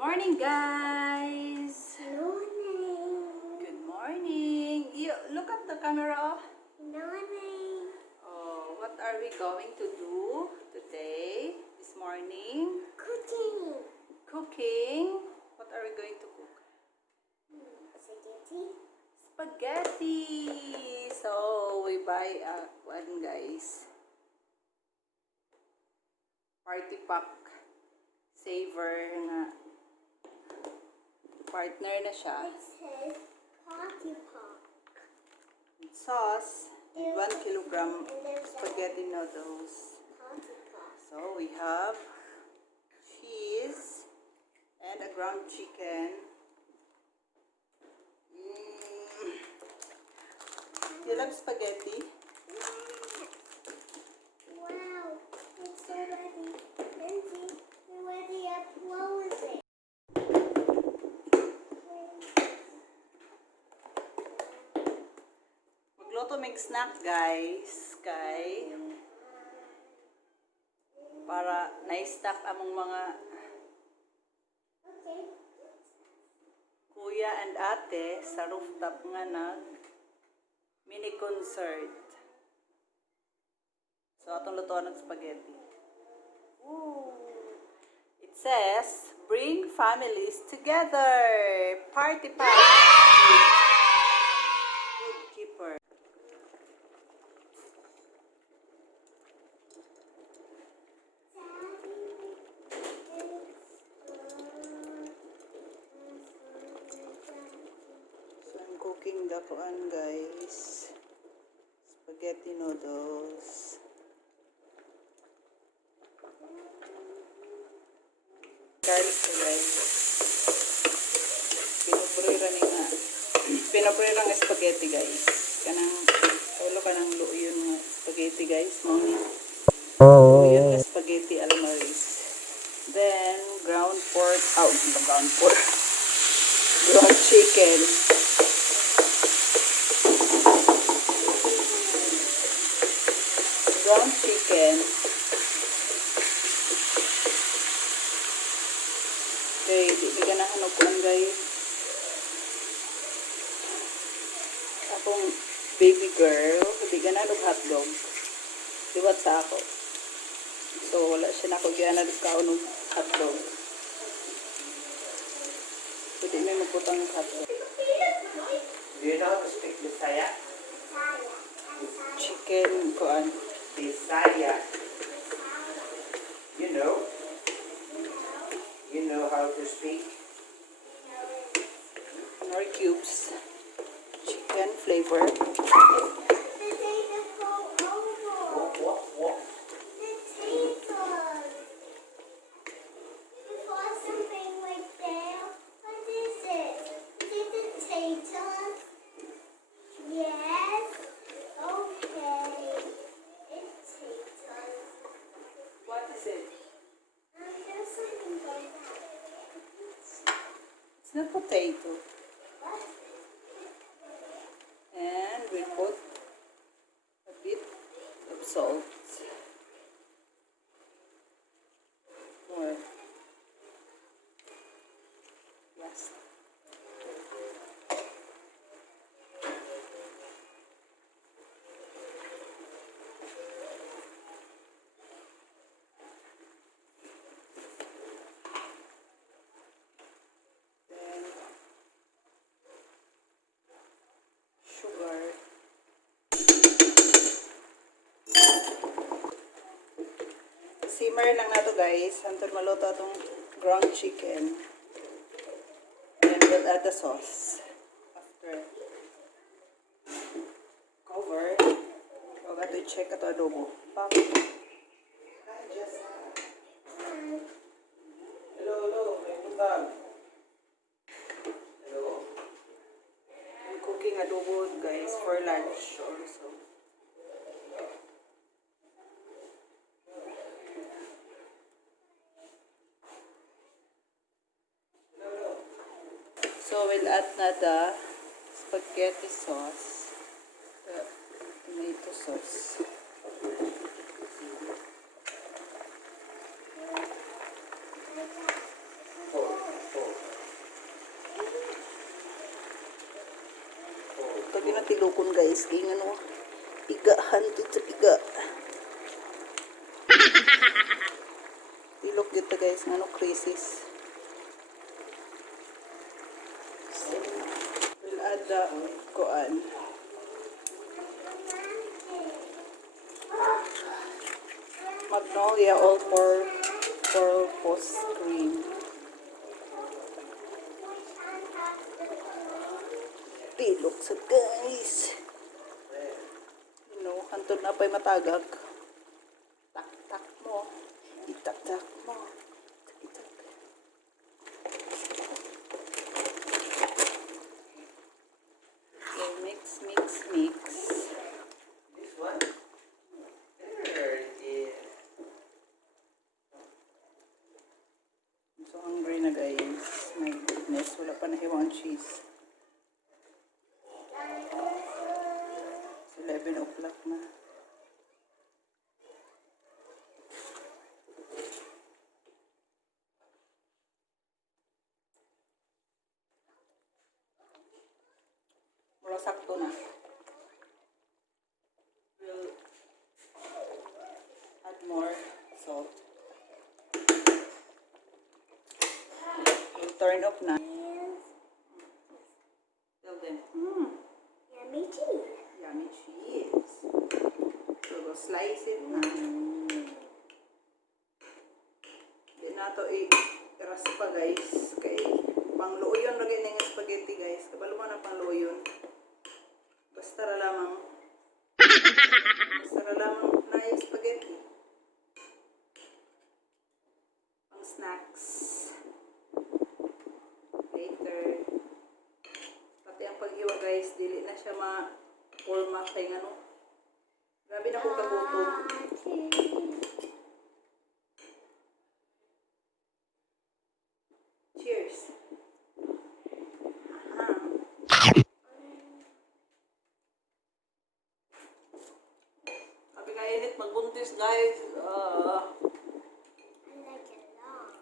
Morning, guys. Morning. Good morning. You look at the camera. Morning. Oh, what are we going to do today? This morning? Cooking. Cooking. What are we going to cook? Spaghetti. Spaghetti. So we buy one, guys. Party pack. Saver na partner na siya. It says party pack. Sauce, and 1 kilogram And there's a spaghetti noodles. party pack. So we have cheese and a ground chicken. You love spaghetti? Wow. It's already empty. We're ready to close it. Magluto mig snack, guys. Kay para na-stack among mga Okay. kuya and ate sa rooftop nga nag mini concert. So atong lutuan ng spaghetti. Ooh. It says, bring families together. Party party. Good keeper. So I'm cooking the kuan, guys. Spaghetti noodles. Garlic ko, guys. Pinoprira nga spaghetti, guys. Kanang ulo ka ng luyon nga spaghetti, guys. Luyon nga spaghetti alamaris. Then ground pork, ground pork. Ground chicken. Ground chicken. Okay, di ka na hanukuan, guys. Akong baby girl, di ka na hotdog. Diwat sa ako. So, wala siya na ako giana kaon ng hotdog. So, di may magputang hotdog. Do you know how to speak Bisaya? Chicken, kuan. Bisaya. You know? You know how to speak? Knorr cubes. Chicken flavor. The potatoes go over. What? The potatoes. Before something like that. What is it? Is it the potatoes? Yes. Okay. It's potatoes. What is it? There's something like that. It's not potato. What? And we put a bit of salt. More. Yes. Then sugar. Simmer lang na to, guys. Hantod maluto itong ground chicken. And we'll add the sauce. After. Cover. Huwag ato i-check ato adobo. Pang. Hello. May butang. Hello. I'm cooking adobo, guys, for lunch also. So we'll add na the spaghetti sauce, the tomato sauce. tilukon guys. Kaya nga no, igahan to sa piga. Tilok dito guys, nga no, crisis. So, we'll add the koan. Magnolia all-purpose cream. Tilok sa guys. You know, hantod na pa'y matagag. Tak-tak mo. Itak-tak mo. Itak. Okay, mix, mix, mix. This one? There it is. I'm so hungry na guys. My goodness, wala pa nahiwa ang cheese. 11 o'clock na. Wala sakto na. We'll add more salt. We'll turn off na. Tell them. Yummy cheese. Yummy cheese. So, we'll slice it na. Hindi na ito i-ras pa guys. Kay pangluoyon lagi na yung spaghetti guys. Kabalo mo na pangluoyon. Basta na lamang na yung spaghetti. Pang snacks. Later. Pati ang paghiwa guys, dili na siya ma-forma kay ano. Grabe na ko kagutom. Cheers. Sabi nga init magbuntis guys. I like it long.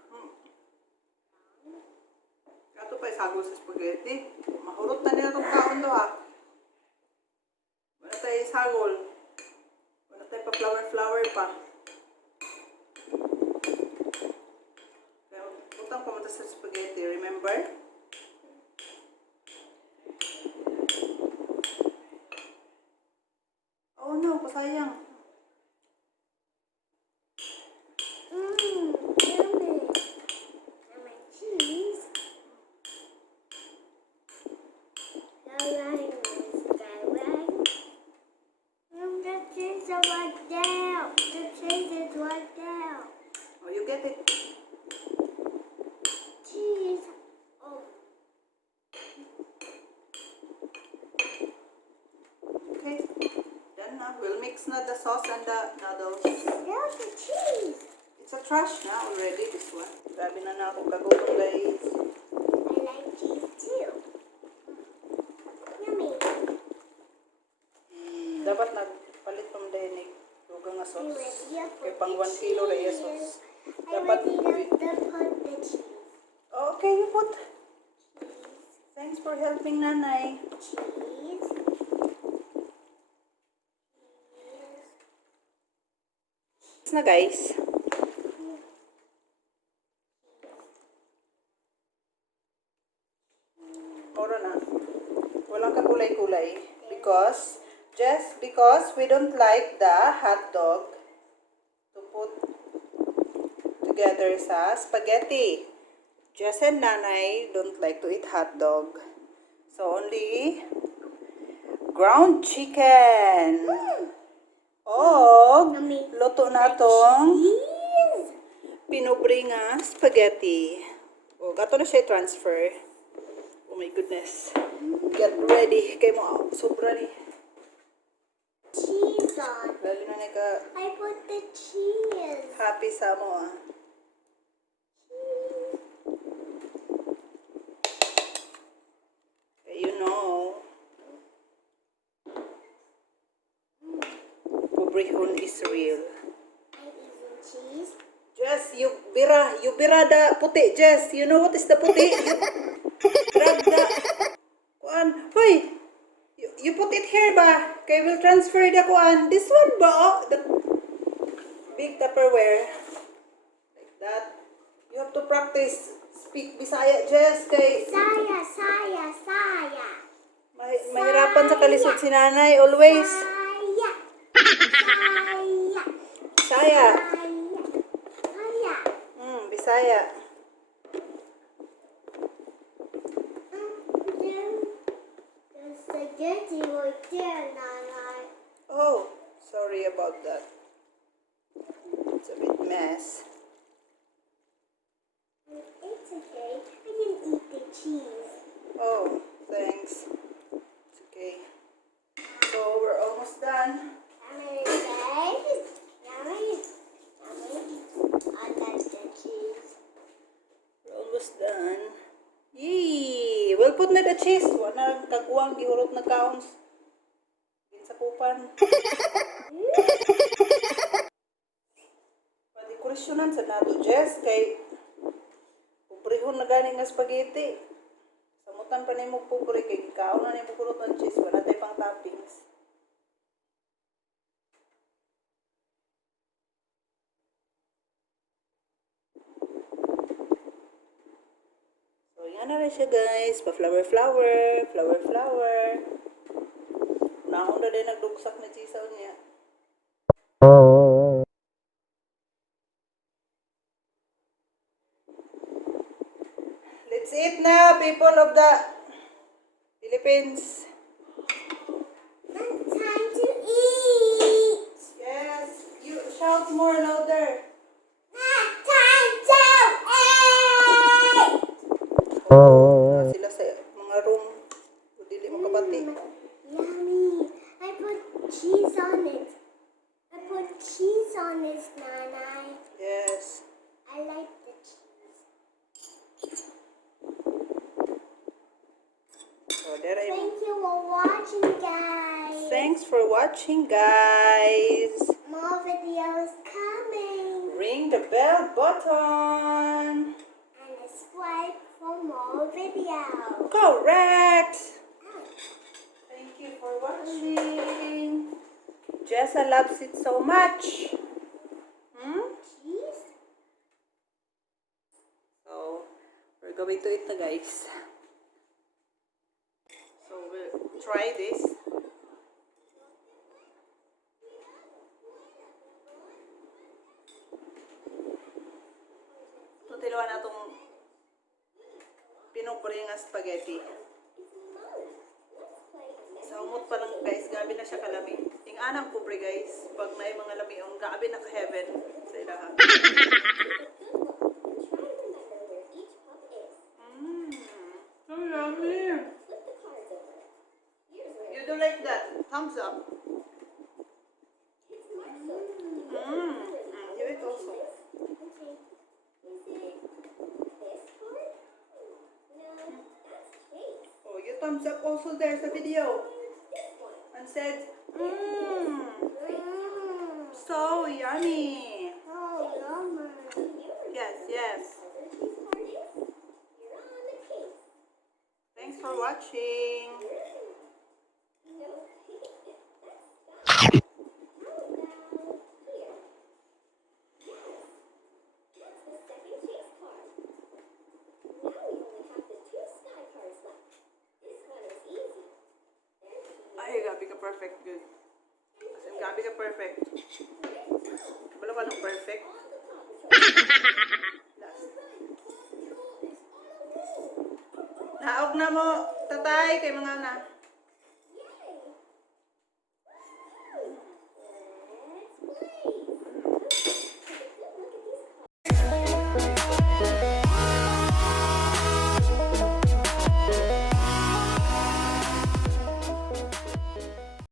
Kato pa isagol sa spaghetti. Mahulot na nila itong kaon do ha. Wala tayo isagol. Wala tayo pa flower pa. Kaya butang pa mata sa spaghetti. Remember? Oh no, pasayang. Yummy. Yummy cheese. Alright, alright. The cheese is right down. The cheese is right down. Oh, you get it. Cheese. Oh. Okay. Then we'll mix na the sauce and the noodles. There's the cheese. It's a trash na already, this one. Grabe na na akong kagutom guys. I like cheese too. Yummy. Dapat nagpalit from dinig. Lugang nga sauce. Kaya Kaya pang 1 kilo na yung sauce. I Dapat, ready to put the cheese. okay, you put. Thanks for helping nanay. Cheese. Na guys. Mura na. Walang kakulay-kulay. Just because we don't like the hot dog to put together sa spaghetti. Jess and Nanay don't like to eat hot dog. So only ground chicken. O luto na tong Cheese. pinubri nga spaghetti. O gato na siya transfer. Oh my goodness. Get ready. Kay mo sobra ni. Cheese on. Lalo na ka I put the cheese. happy sa mo ah. You know. Pobrehon is real. I eat cheese. Jess, you bira the puti, Jess. You know what is the puti? You grab the kuan. Hoy. you put it here ba? Kay will transfer the kuan. This one ba? Oh, the big Tupperware. Like that. You have to practice speak Bisaya, Jess. Kay Saya, saya, saya. mahirapan sa kalisod si nanay always. Saya. Saya. Bisaya. Saya. Bisaya. The spaghetti right there, Nana. Oh, sorry about that. It's a bit mess. It's okay. I can eat the cheese. Oh, thanks. It's okay. So we're almost done. Yummy, guys. Yummy. Yummy. I like the cheese. We're almost done. Yee! We'll put na the cheese. Wala kaguwang gihurot na kaons. Din sa kupan. Padekorasyonan sa nato, Jess. Kay puprihon na gani nga spaghetti. Samutan pa nimo pupri kay kaon na nimo kurot ng cheese. Wala tay pang toppings. So, yan na rin siya guys. Pa-flower, flower. Flower, flower. Nahon na din nagdugsak na chisaw niya. Let's eat now, people of the Philippines. Time to eat. Yes, you shout more louder. Time to eat. Sila sa mga room. Dili mo kabati. Yummy. I put cheese on it. I put cheese on it, Nana. Yes. I like the cheese. So, there I Thank you for watching, guys. Thanks for watching, guys. More videos coming. Ring the bell button. And subscribe for more videos. Correct. Thank you for watching. Jessa loves it so much. Cheese? So, we're going to eat na guys. So, we'll try this. Tutiluan na itong pinupuri nga spaghetti. Sa umot pa lang guys, gabi na siya kalami. Yung anang pupri guys, pag na mga lamiong, gabi na ka-heaven sa ilaha. So yummy! You do like that? Thumbs up. You eat also. Okay. Is it this part? No, that's cake. Oh, you thumbs up also there sa video. And said, so yummy. Oh, yummy. Yes, yes. Thanks for watching. Ay, gabi ka perfect. Good. As in, gabi ka perfect. Wala ka ng perfect. Last. Naog na mo, tatay, kay mga na.